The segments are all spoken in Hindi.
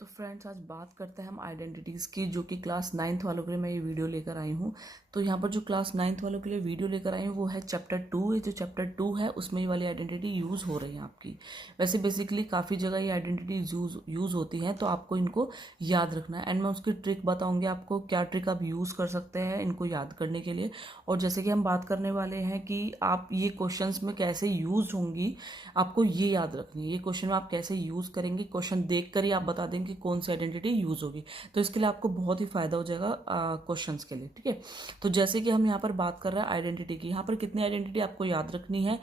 तो फ्रेंड्स आज बात करते हैं हम आइडेंटिटीज़ की, जो कि क्लास 9th वालों के लिए मैं ये वीडियो लेकर आई हूँ। तो यहाँ पर जो क्लास 9th वालों के लिए वीडियो लेकर आई हूँ वो है चैप्टर 2। ये जो चैप्टर 2 है उसमें ये वाली आइडेंटिटी यूज़ हो रही है आपकी। वैसे बेसिकली काफ़ी जगह ये आइडेंटिटी यूज़ होती हैं, तो आपको इनको याद रखना है। एंड मैं उसकी ट्रिक बताऊँगी आपको, क्या ट्रिक आप यूज़ कर सकते हैं इनको याद करने के लिए। और जैसे कि हम बात करने वाले हैं कि आप ये क्वेश्चंस में कैसे यूज़ होंगी, आपको ये याद रखनी है। ये क्वेश्चन में आप कैसे यूज़ करेंगे, क्वेश्चन देख कर ही आप बता देंगे कौन सी आइडेंटिटी यूज़ होगी। तो इसके लिए आपको बहुत ही फायदा हो जाएगा क्वेश्चंस के लिए, ठीक है। तो जैसे कि हम यहाँ पर बात कर रहे हैं आइडेंटिटी की, यहाँ पर कितनी आइडेंटिटी आपको याद रखनी है?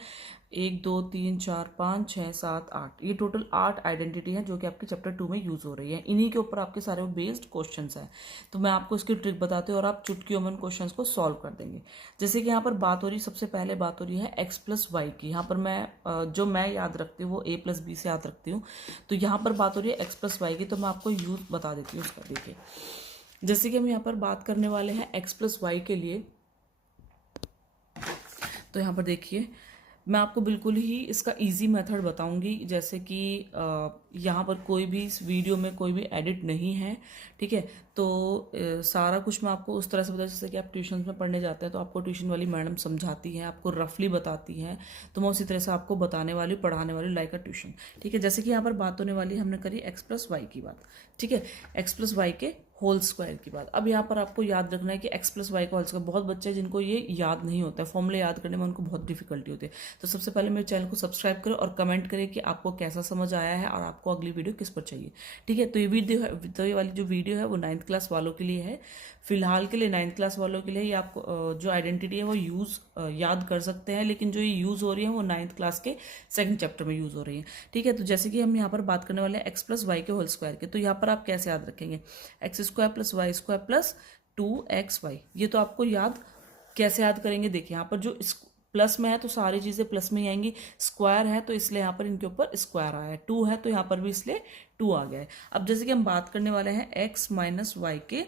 1 2 3 4 5 6 7 8, ये टोटल 8 आइडेंटिटी है जो कि आपके चैप्टर 2 में यूज़ हो रही है। इन्हीं के ऊपर आपके सारे बेस्ड क्वेश्चंस हैं। तो मैं आपको इसकी ट्रिक बताती हूँ और आप चुटकियों में क्वेश्चंस को सॉल्व कर देंगे। जैसे कि यहाँ पर बात हो रही, सबसे पहले बात हो रही है x प्लस वाई की। यहाँ पर मैं जो मैं याद रखती हूँ वो a प्लस बी से याद रखती हूँ। तो यहाँ पर बात हो रही है x प्लस वाई की, तो मैं आपको यूज बता देती हूँ उसका। देखिए, जैसे कि हम यहाँ पर बात करने वाले हैं x प्लस वाई के लिए, तो यहाँ पर देखिए मैं आपको बिल्कुल ही इसका इजी मेथड बताऊंगी। जैसे कि यहाँ पर कोई भी इस वीडियो में कोई भी एडिट नहीं है, ठीक है। तो सारा कुछ मैं आपको उस तरह से बताऊँ जैसे कि आप ट्यूशन में पढ़ने जाते हैं तो आपको ट्यूशन वाली मैडम समझाती हैं, आपको रफली बताती हैं। तो मैं उसी तरह से आपको बताने वाली, पढ़ाने वाली, लाइक अ ट्यूशन, ठीक है। जैसे कि यहाँ पर बात होने वाली, हमने करी x प्लस वाई की बात, ठीक है, x प्लस वाई के होल स्क्वायर की बात। अब यहाँ पर आपको याद रखना है कि x प्लस वाई का होल स्क्वायर, बहुत बच्चे जिनको ये याद नहीं होता है, फॉर्मूले याद करने में उनको बहुत डिफिकल्टी होती है। तो सबसे पहले मेरे चैनल को सब्सक्राइब करें और कमेंट करें कि आपको कैसा समझ आया है और आपको अगली वीडियो किस पर चाहिए, ठीक है। तो ये वीडियो है, तो ये वाली जो वीडियो है वो 9th क्लास वालों के लिए है। फिलहाल के लिए 9th क्लास वालों के लिए ये आपको जो आइडेंटिटी है वो याद कर सकते हैं, लेकिन जो ये यूज़ हो रही है वो 9th क्लास के 2nd चैप्टर में यूज़ हो रही है, ठीक है। तो जैसे कि हम यहाँ पर बात करने वाले हैं x प्लस वाई के होल स्क्वायर के, तो यहाँ पर आप कैसे याद रखेंगे? X square plus Y square plus 2xy। ये तो आपको याद कैसे याद करेंगे? देखिए यहाँ पर जो प्लस में है तो सारी चीज़ें प्लस में ही आएंगी, स्क्वायर है तो इसलिए यहाँ पर इनके ऊपर स्क्वायर आया है, 2 है तो यहाँ पर भी इसलिए 2 आ गया है। अब जैसे कि हम बात करने वाले हैं x माइनस वाई के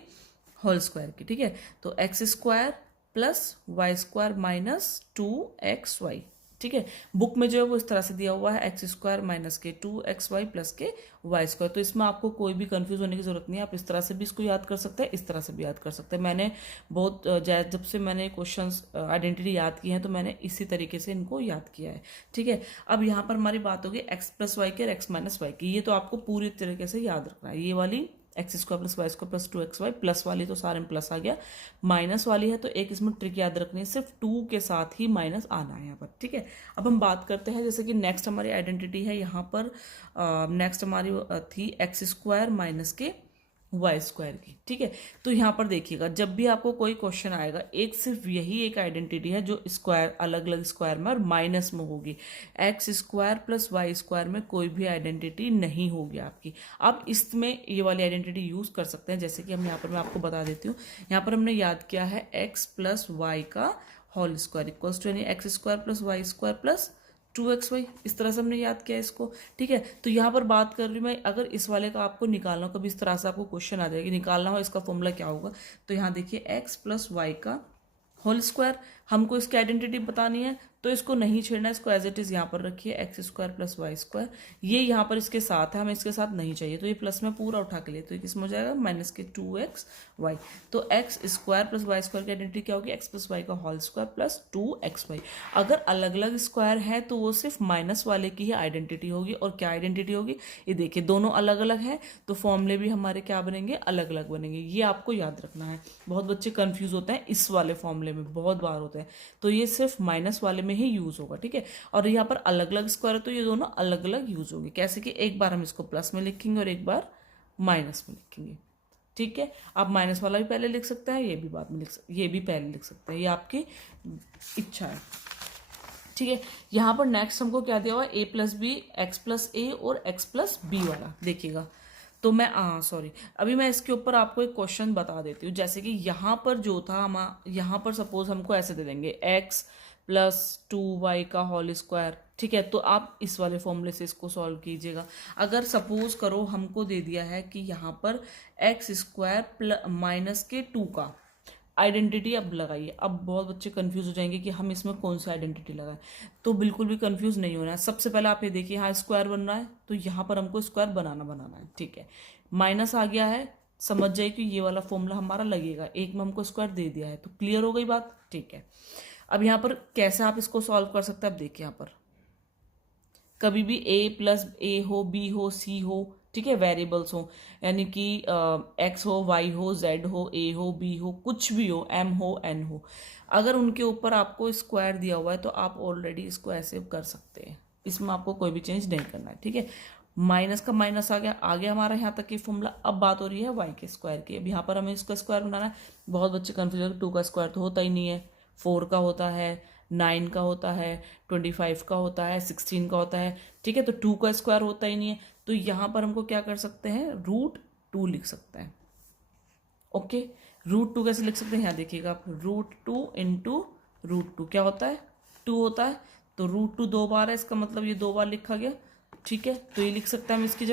होल स्क्वायर की, ठीक है। तो X square plus Y square minus 2xy, ठीक है। बुक में जो है वो इस तरह से दिया हुआ है, एक्स स्क्वायर माइनस के 2xy प्लस के वाई स्क्वायर। तो इसमें आपको कोई भी कंफ्यूज होने की जरूरत नहीं है, आप इस तरह से भी इसको याद कर सकते हैं, इस तरह से भी याद कर सकते हैं। मैंने बहुत जब से मैंने क्वेश्चंस आइडेंटिटी याद की है तो मैंने इसी तरीके से इनको याद किया है, ठीक है। अब यहाँ पर हमारी बात होगी एक्स प्लस वाई की और एक्स माइनस वाई की। ये तो आपको पूरी तरीके से याद रखना है। ये वाली X square plus Y square plus 2xy, plus वाली तो सारे में प्लस आ गया, माइनस वाली है तो एक इसमें ट्रिक याद रखनी है, सिर्फ 2 के साथ ही माइनस आना है यहाँ पर, ठीक है। अब हम बात करते हैं जैसे कि नेक्स्ट हमारी आइडेंटिटी है यहाँ पर, नेक्स्ट हमारी थी एक्स स्क्वायर माइनस के वाई स्क्वायर की, ठीक है। तो यहाँ पर देखिएगा, जब भी आपको कोई क्वेश्चन आएगा, एक सिर्फ यही एक आइडेंटिटी है जो स्क्वायर, अलग अलग स्क्वायर में और माइनस में होगी। X square plus Y square में कोई भी आइडेंटिटी नहीं होगी आपकी। अब इसमें ये वाली आइडेंटिटी यूज कर सकते हैं। जैसे कि हम यहाँ पर, मैं आपको बता देती हूँ, यहाँ पर हमने याद किया है एक्स प्लस वाई का होल स्क्वायर इक्वल्स टू, यानी X square plus Y square plus 2xy, इस तरह से हमने याद किया इसको, ठीक है। तो यहाँ पर बात कर रही हूँ मैं, अगर इस वाले का आपको निकालना हो, कभी इस तरह से आपको क्वेश्चन आ जाएगी, निकालना हो इसका फॉर्मूला क्या होगा, तो यहाँ देखिए x प्लस वाई का होल स्क्वायर, हमको इसकी आइडेंटिटी बतानी है तो इसको नहीं छेड़ना, इसको एज इट इज यहाँ पर रखिए, X square plus Y square. ये यहाँ पर इसके साथ है, हमें इसके साथ नहीं चाहिए, तो ये प्लस में पूरा उठा के लिए, तो ये किसमें हो जाएगा? माइनस के 2xy। तो X square plus Y square की आइडेंटिटी क्या होगी? एक्स प्लस वाई का होल स्क्वायर प्लस 2xy। अगर अलग अलग स्क्वायर है तो वो सिर्फ माइनस वाले की ही आइडेंटिटी होगी। और क्या आइडेंटिटी होगी? ये देखिए, दोनों अलग अलग है तो फॉर्मूले भी हमारे क्या बनेंगे? अलग अलग बनेंगे। ये आपको याद रखना है। बहुत बच्चे कंफ्यूज होते हैं इस वाले फॉर्मूले में, बहुत बार होते हैं, तो ये सिर्फ माइनस वाले में ही यूज होगा, ठीक है। और यहाँ पर अलग अलग स्क्वायर है तो ये दोनों अलग अलग यूज होंगे। कैसे कि एक बार हम इसको प्लस में लिखेंगे और एक बार माइनस में लिखेंगे, ठीक है। आप माइनस वाला भी पहले लिख सकते हैं, ये भी बाद में ये भी पहले लिख सकते हैं, ये आपकी इच्छा है, ठीक है। यहाँ पर नेक्स्ट हमको क्या दिया हुआ है? a plus B, X plus A और एक्स प्लस बी वाला, देखिएगा। तो मैं सॉरी, अभी मैं इसके ऊपर आपको एक क्वेश्चन बता देती हूँ। जैसे कि यहाँ पर जो था, हम यहाँ पर सपोज हमको ऐसे दे देंगे x प्लस 2y का होल स्क्वायर, ठीक है। तो आप इस वाले फॉर्मूले से इसको सॉल्व कीजिएगा। अगर सपोज करो हमको दे दिया है कि यहाँ पर एक्स स्क्वायर माइनस के 2 का, आइडेंटिटी अब लगाइए। अब बहुत बच्चे कंफ्यूज हो जाएंगे कि हम इसमें कौन सी आइडेंटिटी लगाएं, तो बिल्कुल भी कंफ्यूज नहीं होना है। सबसे पहले आप ये देखिए, हाँ स्क्वायर बन रहा है तो यहाँ पर हमको स्क्वायर बनाना है, ठीक है। माइनस आ गया है, समझ जाइए कि ये वाला फॉर्मूला हमारा लगेगा, एक में हमको स्क्वायर दे दिया है, तो क्लियर हो गई बात, ठीक है। अब यहाँ पर कैसे आप इसको सॉल्व कर सकते हैं, अब देखिए यहाँ पर कभी भी a प्लस ए हो, b हो, c हो, ठीक है, वेरिएबल्स हो, यानी कि x हो, y हो, z हो, a हो, b हो, कुछ भी हो, m हो, n हो, अगर उनके ऊपर आपको स्क्वायर दिया हुआ है तो आप ऑलरेडी इसको ऐसे कर सकते हैं, इसमें आपको कोई भी चेंज नहीं करना है, ठीक है। माइनस का माइनस आ गया हमारा यहाँ तक की फॉर्मूला। अब बात हो रही है y के स्क्वायर की। अब यहाँ पर हमें इसका स्क्वायर बनाना है। बहुत बच्चे कन्फ्यूज है, 2 का स्क्वायर तो होता ही नहीं है, 4 का होता है, 9 का होता है, 25 का होता है, 16 का होता है, ठीक है। तो 2 का स्क्वायर होता ही नहीं है, तो यहाँ पर हमको क्या कर सकते हैं, √2 लिख सकते हैं। ओके, √2 कैसे लिख सकते हैं, यहाँ देखिएगा आप, √2 इंटू √2 क्या होता है, 2 होता है, तो √2 2 बार है, इसका मतलब ये 2 बार लिखा गया, ठीक है। तो ये लिख सकते हैं हम इसकी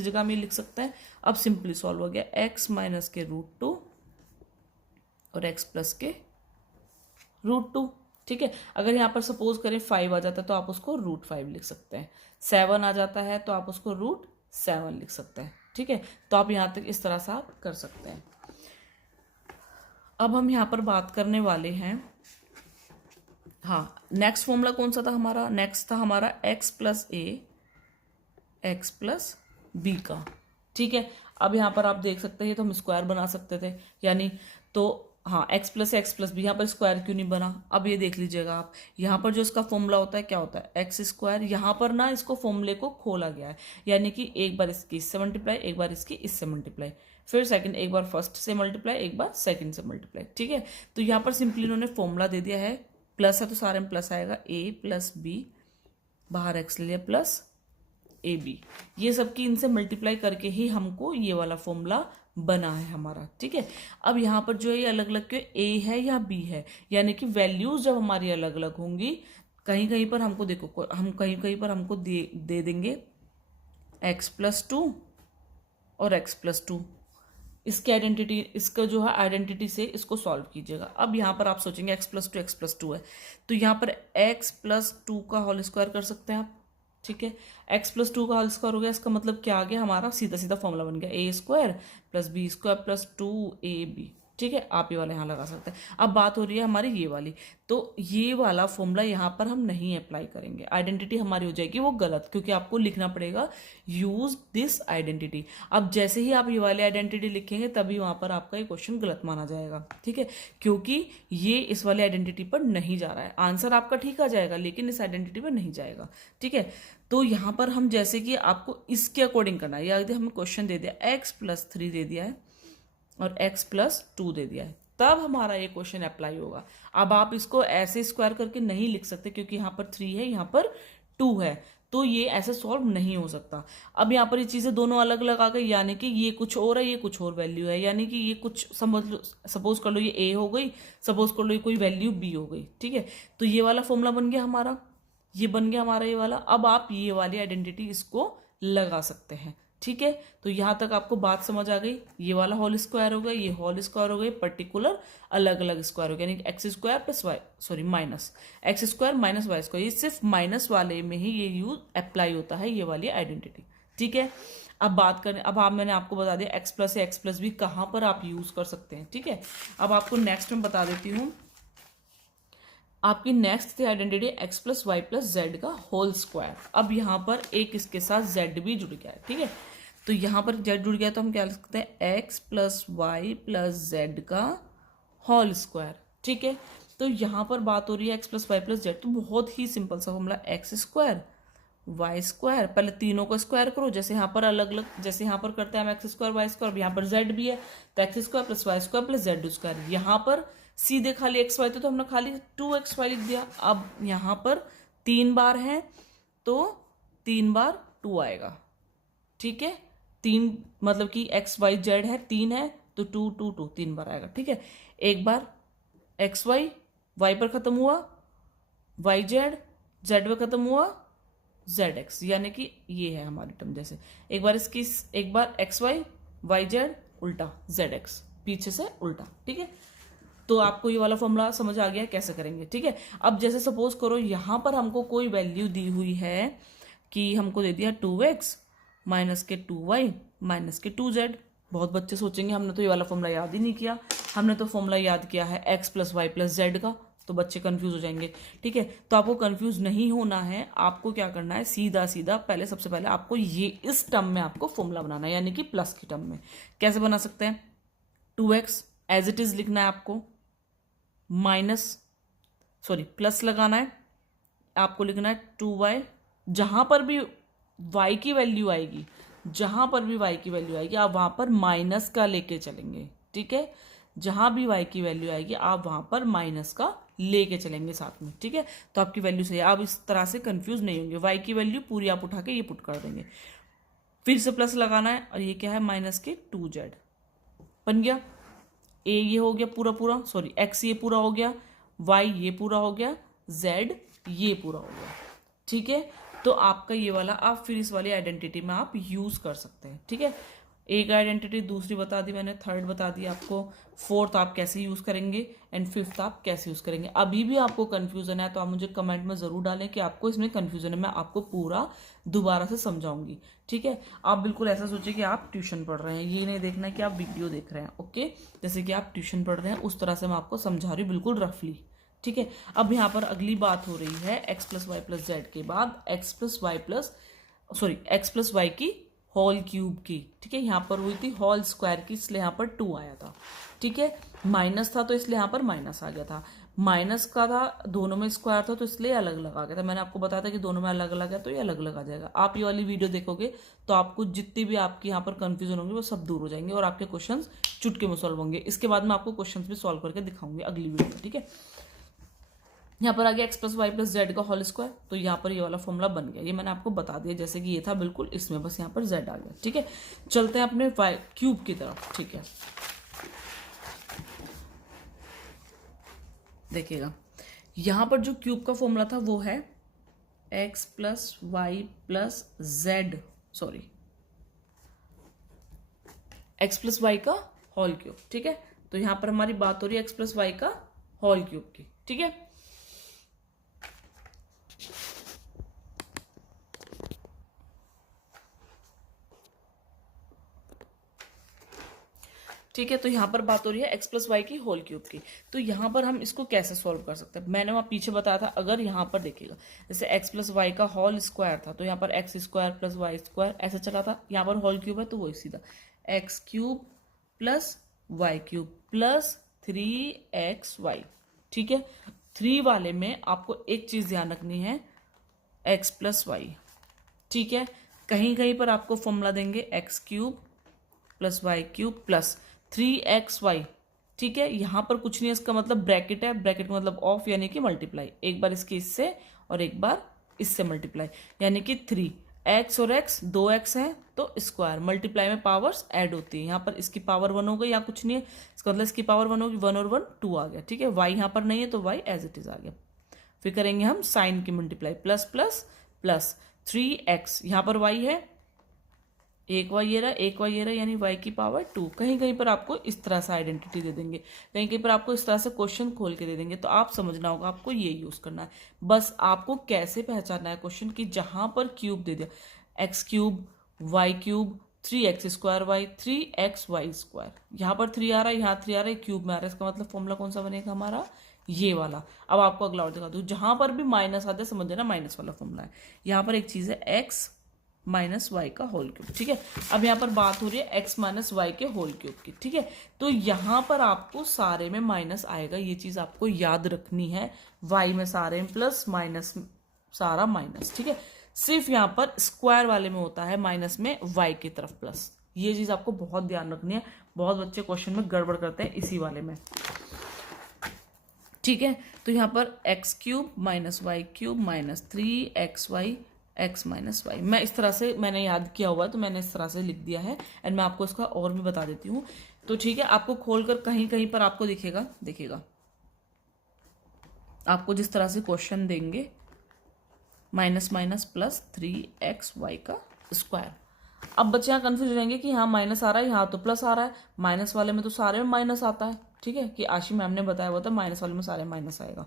जगह हम ये लिख सकते हैं। अब सिंपली सॉल्व हो गया, x माइनस के √2 और x प्लस के √2, ठीक है। अगर यहाँ पर सपोज करें 5 आ जाता है तो आप उसको √5 लिख सकते हैं, 7 आ जाता है तो आप उसको √7 लिख सकते हैं, ठीक है। तो आप यहाँ तक इस तरह से आप कर सकते हैं। अब हम यहाँ पर बात करने वाले हैं, हाँ नेक्स्ट फॉर्मूला कौन सा था हमारा, नेक्स्ट था हमारा x plus a x plus b का, ठीक है। अब यहाँ पर आप देख सकते हैं तो हम स्क्वायर बना सकते थे, यानी तो हाँ x प्लस बी, यहाँ पर स्क्वायर क्यों नहीं बना, अब ये देख लीजिएगा आप, यहाँ पर जो इसका फॉर्मूला होता है क्या होता है, x स्क्वायर, यहाँ पर ना इसको फॉर्मूले को खोला गया है, यानी कि एक बार इसकी इससे मल्टीप्लाई, एक बार इसकी इससे मल्टीप्लाई, फिर सेकंड एक बार फर्स्ट से मल्टीप्लाई, एक बार सेकंड से मल्टीप्लाई, ठीक है। तो यहाँ पर सिंपली इन्होंने फॉर्मूला दे दिया है, प्लस है तो सारे में प्लस आएगा, a प्लस बी, बाहर x ले लिया प्लस ए बी, ये सबकी इनसे मल्टीप्लाई करके ही हमको ये वाला फॉर्मूला बना है हमारा, ठीक है। अब यहाँ पर जो है ये अलग अलग क्यों, ए है या बी है, यानी कि वैल्यूज जब हमारी अलग अलग होंगी, कहीं कहीं पर हमको देखो, हम कहीं कहीं पर हमको दे देंगे x प्लस 2 और x प्लस 2, इसकी आइडेंटिटी, इसका जो है आइडेंटिटी से इसको सॉल्व कीजिएगा। अब यहाँ पर आप सोचेंगे x प्लस 2 है, तो यहाँ पर x प्लस 2 का होल स्क्वायर कर सकते हैं आप, ठीक है। x प्लस 2 का होल स्क्वायर हो गया, इसका मतलब क्या आ गया, हमारा सीधा सीधा फॉर्मूला बन गया, a square plus B square plus 2ab, ठीक है। आप ये वाला यहाँ लगा सकते हैं। अब बात हो रही है हमारी ये वाली, तो ये वाला फॉर्मूला यहाँ पर हम नहीं अप्लाई करेंगे, आइडेंटिटी हमारी हो जाएगी वो गलत, क्योंकि आपको लिखना पड़ेगा यूज दिस आइडेंटिटी। अब जैसे ही आप ये वाली आइडेंटिटी लिखेंगे तभी वहाँ पर आपका ये क्वेश्चन गलत माना जाएगा, ठीक है, क्योंकि ये इस वाली आइडेंटिटी पर नहीं जा रहा है। आंसर आपका ठीक आ जाएगा लेकिन इस आइडेंटिटी पर नहीं जाएगा, ठीक है। तो यहाँ पर हम जैसे कि आपको इसके अकॉर्डिंग करना है, या यदि हमें क्वेश्चन दे दिया x प्लस 3 दे दिया है और x प्लस 2 दे दिया है, तब हमारा ये क्वेश्चन अप्लाई होगा। अब आप इसको ऐसे स्क्वायर करके नहीं लिख सकते, क्योंकि यहाँ पर 3 है, यहाँ पर 2 है, तो ये ऐसे सॉल्व नहीं हो सकता। अब यहाँ पर ये चीज़ें दोनों अलग अलग आ गई, यानी कि ये कुछ और है, ये कुछ और वैल्यू है, यानी कि ये कुछ समझ लो, सपोज कर लो ये a हो गई, सपोज कर लो ये कोई वैल्यू b हो गई, ठीक है। तो ये वाला फॉर्मूला बन गया हमारा, ये बन गया हमारा ये वाला। अब आप ये वाली आइडेंटिटी इसको लगा सकते हैं, ठीक है। तो यहाँ तक आपको बात समझ आ गई, ये वाला होल स्क्वायर हो गया, ये होल स्क्वायर हो गया, पर्टिकुलर अलग अलग स्क्वायर हो गया, यानी X square plus Y, sorry minus X square minus Y square, ये सिर्फ माइनस वाले में ही ये यूज अप्लाई होता है, ये वाली आइडेंटिटी, ठीक है। अब बात करें, अब आप मैंने आपको बता दिया x प्लस या x प्लस बी कहाँ पर आप यूज कर सकते हैं, ठीक है। अब आपको नेक्स्ट में बता देती हूँ, आपकी नेक्स्ट थी identity x plus Y plus Z का होल स्क्वायर। अब यहाँ पर एक इसके साथ z भी जुड़ गया है, ठीक है। तो यहाँ पर z जुड़ गया तो हम क्या लिख सकते हैं, x plus Y plus Z का होल स्क्वायर, ठीक है। तो यहाँ पर बात हो रही है x plus Y plus Z, तो बहुत ही सिंपल सा formula, X square Y square, पहले तीनों को स्क्वायर करो, जैसे यहाँ पर अलग अलग, जैसे यहाँ पर करते हैं हम एक्स स्क्वायर वाई स्क्वायर, यहाँ पर जेड भी है तो X square plus Y square plus Z square. यहाँ पर सीधे खाली एक्स वाई थे तो हमने खाली 2xy लिख दिया। अब यहाँ पर 3 बार है तो 3 बार 2 आएगा, ठीक है। 3 मतलब कि एक्स वाई जेड है, 3 है तो 2 2 2 3 बार आएगा, ठीक है। एक बार एक्स वाई, वाई पर खत्म हुआ, वाई जेड, जेड पर खत्म हुआ, जेड एक्स, यानी कि ये है हमारी टर्म। जैसे एक बार इसकी, एक बार एक्स वाई, वाई जेड उल्टा, जेड एक्स पीछे से उल्टा, ठीक है। तो आपको ये वाला फॉर्मूला समझ आ गया कैसे करेंगे, ठीक है। अब जैसे सपोज करो यहाँ पर हमको कोई वैल्यू दी हुई है कि हमको दे दिया 2x माइनस के 2y माइनस के 2z। बहुत बच्चे सोचेंगे हमने तो ये वाला फॉर्मूला याद ही नहीं किया, हमने तो फॉर्मूला याद किया है x plus Y plus Z का, तो बच्चे कंफ्यूज हो जाएंगे, ठीक है। तो आपको कंफ्यूज नहीं होना है, आपको क्या करना है, सीधा सीधा पहले सबसे पहले आपको ये इस टर्म में आपको फॉर्मूला बनाना है, यानी कि प्लस की टर्म में। कैसे बना सकते हैं, 2x एज इट इज लिखना है आपको, प्लस लगाना है, आपको लिखना है 2y, जहां पर भी y की वैल्यू आएगी, जहां पर भी y की वैल्यू आएगी आप वहां पर माइनस का लेके चलेंगे, ठीक है। जहां भी y की वैल्यू आएगी आप वहां पर माइनस का लेके चलेंगे साथ में, ठीक है। तो आपकी वैल्यू सही है, आप इस तरह से कंफ्यूज नहीं होंगे। y की वैल्यू पूरी आप उठा के ये पुट कर देंगे, फिर से प्लस लगाना है, और ये क्या है, माइनस के 2z बन गया। a ये हो गया पूरा पूरा, सॉरी x ये पूरा हो गया, y ये पूरा हो गया, z ये पूरा हो गया, ठीक है। तो आपका ये वाला आप फिर इस वाली आइडेंटिटी में आप यूज कर सकते हैं, ठीक है। एक आइडेंटिटी दूसरी बता दी मैंने, थर्ड बता दी आपको, फोर्थ आप कैसे यूज करेंगे, एंड फिफ्थ आप कैसे यूज करेंगे। अभी भी आपको कंफ्यूजन है तो आप मुझे कमेंट में जरूर डालें कि आपको इसमें कंफ्यूजन है, मैं आपको पूरा दोबारा से समझाऊंगी, ठीक है। आप बिल्कुल ऐसा सोचिए कि आप ट्यूशन पढ़ रहे हैं, ये नहीं देखना है कि आप वीडियो देख रहे हैं, ओके। जैसे कि आप ट्यूशन पढ़ रहे हैं उस तरह से मैं आपको समझा रही हूँ, बिल्कुल रफली, ठीक है। अब यहाँ पर अगली बात हो रही है x plus Y plus Z के बाद x प्लस वाई की होल क्यूब की, ठीक है। यहाँ पर हुई थी होल स्क्वायर की, इसलिए यहाँ पर 2 आया था, ठीक है। माइनस था तो इसलिए यहाँ पर माइनस आ गया था, माइनस का था दोनों में स्क्वायर था तो इसलिए अलग अलग आ गया था। मैंने आपको बताया था कि दोनों में अलग अलग है तो ये अलग अलग आ जाएगा। आप ये वाली वीडियो देखोगे तो आपको जितनी भी आपकी यहाँ पर कंफ्यूजन होंगी वो सब दूर हो जाएंगे और आपके क्वेश्चंस चुटकी में सॉल्व होंगे। इसके बाद मैं आपको क्वेश्चंस भी सॉल्व करके दिखाऊंगी अगली वीडियो में, ठीक है। यहाँ पर आ गया x plus Y plus Z का होल स्क्वायर, तो यहाँ पर ये वाला फॉर्मूला बन गया, ये मैंने आपको बता दिया जैसे कि ये था बिल्कुल इसमें, बस यहाँ पर z आ गया, ठीक है। चलते हैं अपने y क्यूब की तरफ, ठीक है। देखिएगा यहाँ पर जो क्यूब का फॉर्मूला था वो है x plus Y plus Z, sorry x plus Y का होल क्यूब, ठीक है। तो यहाँ पर हमारी बात हो रही है x प्लस वाई का होल क्यूब की, ठीक है। ठीक है, तो यहाँ पर बात हो रही है x प्लस वाई की होल क्यूब की। तो यहाँ पर हम इसको कैसे सॉल्व कर सकते हैं, मैंने वहाँ पीछे बताया था। अगर यहाँ पर देखिएगा जैसे x प्लस वाई का होल स्क्वायर था तो यहाँ पर x square plus Y square ऐसे चला था, यहाँ पर होल क्यूब है तो वही सीधा x cube plus Y cube plus 3xy, ठीक है। 3 वाले में आपको एक चीज ध्यान रखनी है, x प्लस वाई, ठीक है। कहीं कहीं पर आपको फॉर्मूला देंगे x cube plus Y cube plus 3xy, ठीक है। यहां पर कुछ नहीं है, इसका मतलब ब्रैकेट है, ब्रैकेट का मतलब ऑफ यानी कि मल्टीप्लाई, एक बार इसके इससे और एक बार इससे मल्टीप्लाई, यानी कि 3x और x 2x है तो स्क्वायर, मल्टीप्लाई में पावर्स ऐड होती है। यहाँ पर इसकी पावर 1 हो गई, यहाँ कुछ नहीं है, इसका मतलब इसकी पावर 1 होगी, 1 और 1 2 आ गया, ठीक है। y यहाँ पर नहीं है तो y एज इट इज आ गया। फिर करेंगे हम साइन की multiply, plus plus plus 3x, यहाँ पर y है, एक y ये रहा, एक y ये रहा, यानी y की पावर 2। कहीं कहीं पर आपको इस तरह से आइडेंटिटी दे देंगे, कहीं कहीं पर आपको इस तरह से क्वेश्चन खोल के दे देंगे, तो आप समझना होगा, आपको ये यूज करना है। बस आपको कैसे पहचानना है क्वेश्चन की, जहां पर क्यूब दे दिया x cube Y cube 3x square Y 3x Y square, यहाँ पर 3 आ रहा है, यहाँ 3 आ रहा है, क्यूब में आ रहा है, इसका मतलब फॉर्मूला कौन सा बनेगा हमारा, ये वाला। अब आपको अगला और दिखा दूँ, जहां पर भी माइनस आते समझ लेना माइनस वाला फॉर्मूला है। यहाँ पर एक चीज है x माइनस वाई का होल क्यूब, ठीक है। अब यहाँ पर बात हो रही है x माइनस वाई के होल क्यूब की, ठीक है। तो यहाँ पर आपको सारे में माइनस आएगा, ये चीज आपको याद रखनी है, y में सारे में प्लस, माइनस सारा माइनस, ठीक है। सिर्फ यहाँ पर स्क्वायर वाले में होता है माइनस में y की तरफ प्लस, ये चीज आपको बहुत ध्यान रखनी है, बहुत बच्चे क्वेश्चन में गड़बड़ करते हैं इसी वाले में, ठीक है। तो यहाँ पर x cube minus Y cube minus 3xy x minus Y, मैं इस तरह से मैंने याद किया हुआ है तो मैंने इस तरह से लिख दिया है, एंड मैं आपको इसका और भी बता देती हूँ। तो ठीक है, आपको खोलकर कहीं कहीं पर आपको दिखेगा आपको जिस तरह से क्वेश्चन देंगे माइनस माइनस प्लस 3xy का स्क्वायर, अब बच्चे यहाँ कन्फ्यूज रहेंगे कि हाँ माइनस आ रहा है, यहाँ तो प्लस आ रहा है, माइनस वाले में तो सारे में माइनस आता है, ठीक है, कि आशी मैम ने बताया हुआ था माइनस वाले में सारे माइनस आएगा।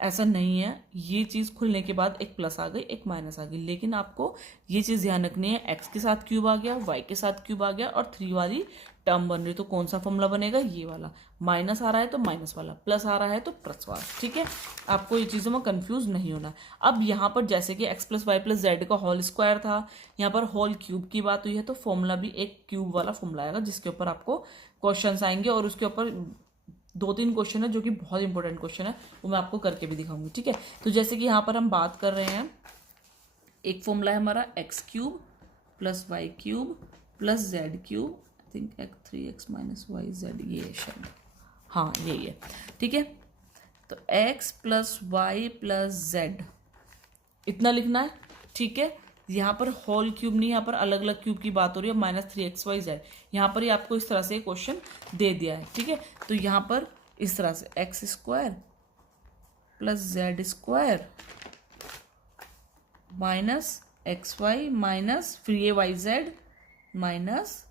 ऐसा नहीं है, ये चीज़ खुलने के बाद एक प्लस आ गई एक माइनस आ गई, लेकिन आपको ये चीज़ ध्यान रखनी है, एक्स के साथ क्यूब आ गया, वाई के साथ क्यूब आ गया और 3 वाली टर्म बन रही, तो कौन सा फॉर्मूला बनेगा, ये वाला। माइनस आ रहा है तो माइनस वाला, प्लस आ रहा है तो प्लस वाला, ठीक है। आपको ये चीज़ों में कंफ्यूज नहीं होना। अब यहाँ पर जैसे कि X plus Y plus Z का होल स्क्वायर था, यहाँ पर होल क्यूब की बात हुई है, तो फॉर्मूला भी एक क्यूब वाला फॉर्मूला आएगा जिसके ऊपर आपको क्वेश्चन आएंगे, और उसके ऊपर 2-3 क्वेश्चन है जो कि बहुत इंपॉर्टेंट क्वेश्चन है, वो मैं आपको करके भी दिखाऊंगी, ठीक है। तो जैसे कि यहाँ पर हम बात कर रहे हैं, एक फॉर्मूला है हमारा X cube plus Y cube plus Z cube, I think X 3x minus Y Z, ये शायद, हाँ यही है, ठीक है। तो x plus Y plus Z इतना लिखना है, ठीक है। यहाँ पर होल क्यूब नहीं, यहाँ पर अलग अलग क्यूब की बात हो रही है, -3xy यहाँ पर ही आपको इस तरह से क्वेश्चन दे दिया है, ठीक है। तो यहाँ पर इस तरह से x square plus Z square minus x y minus फिर ये y z minus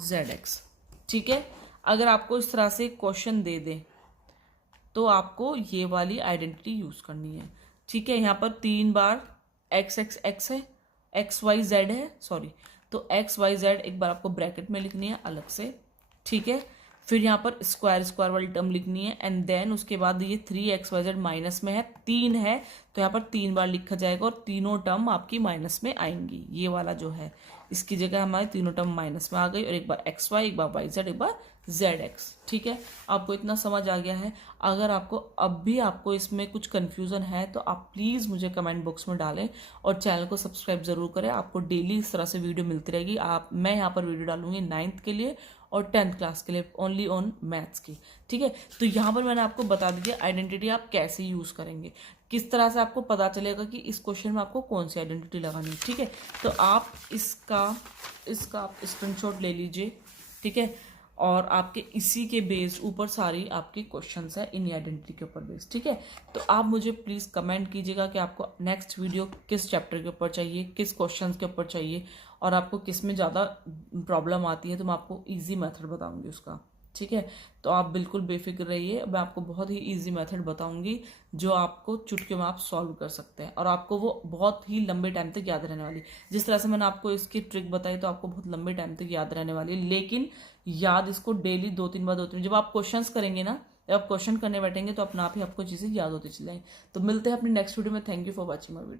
z x, ठीक है। अगर आपको इस तरह से क्वेश्चन दे दे तो आपको ये वाली आइडेंटिटी यूज करनी है, ठीक है। यहाँ पर 3 बार एक्स एक्स एक्स है, एक्स वाई जेड है, सॉरी, तो एक्स वाई जेड एक बार आपको ब्रैकेट में लिखनी है अलग से, ठीक है। फिर यहाँ पर स्क्वायर स्क्वायर वाली टर्म लिखनी है, एंड देन उसके बाद ये 3xyz माइनस में है, 3 है तो यहाँ पर 3 बार लिखा जाएगा और तीनों टर्म आपकी माइनस में आएंगी। ये वाला जो है इसकी जगह हमारी तीनों टर्म माइनस में आ गई, और एक बार एक्स वाई, एक बार वाई जेड, एक बार जेड एक्स, ठीक है। आपको इतना समझ आ गया है। अगर आपको अब भी आपको इसमें कुछ कन्फ्यूज़न है तो आप प्लीज़ मुझे कमेंट बॉक्स में डालें, और चैनल को सब्सक्राइब ज़रूर करें। आपको डेली इस तरह से वीडियो मिलती रहेगी। मैं यहाँ पर वीडियो डालूंगी 9th के लिए और 10th क्लास के लिए, ओनली ऑन मैथ्स की, ठीक है। तो यहाँ पर मैंने आपको बता दिया आइडेंटिटी आप कैसे यूज़ करेंगे, किस तरह से आपको पता चलेगा कि इस क्वेश्चन में आपको कौन सी आइडेंटिटी लगानी है, ठीक है। तो आप इसका आप स्क्रीनशॉट ले लीजिए, ठीक है, और आपके इसी के बेस्ड ऊपर सारी आपकी क्वेश्चंस है इन आइडेंटिटी के ऊपर बेस्ड, ठीक है। तो आप मुझे प्लीज़ कमेंट कीजिएगा कि आपको नेक्स्ट वीडियो किस चैप्टर के ऊपर चाहिए, किस क्वेश्चन के ऊपर चाहिए, और आपको किस में ज़्यादा प्रॉब्लम आती है तो मैं आपको ईजी मेथड बताऊँगी उसका, ठीक है। तो आप बिल्कुल बेफिक्र रहिए, मैं आपको बहुत ही इजी मेथड बताऊंगी जो आपको चुटकियों में आप सॉल्व कर सकते हैं, और आपको वो बहुत ही लंबे टाइम तक याद रहने वाली। जिस तरह से मैंने आपको इसकी ट्रिक बताई तो आपको बहुत लंबे टाइम तक याद रहने वाली है, लेकिन याद इसको डेली 2-3 बार 2-3, जब आप क्वेश्चंस करेंगे ना, जब आप क्वेश्चन करने बैठेंगे तो अपना आप ही आपको चीज़ें याद होती चली जाएंगी। तो मिलते हैं अपनी नेक्स्ट वीडियो में। Thank you for watching my video.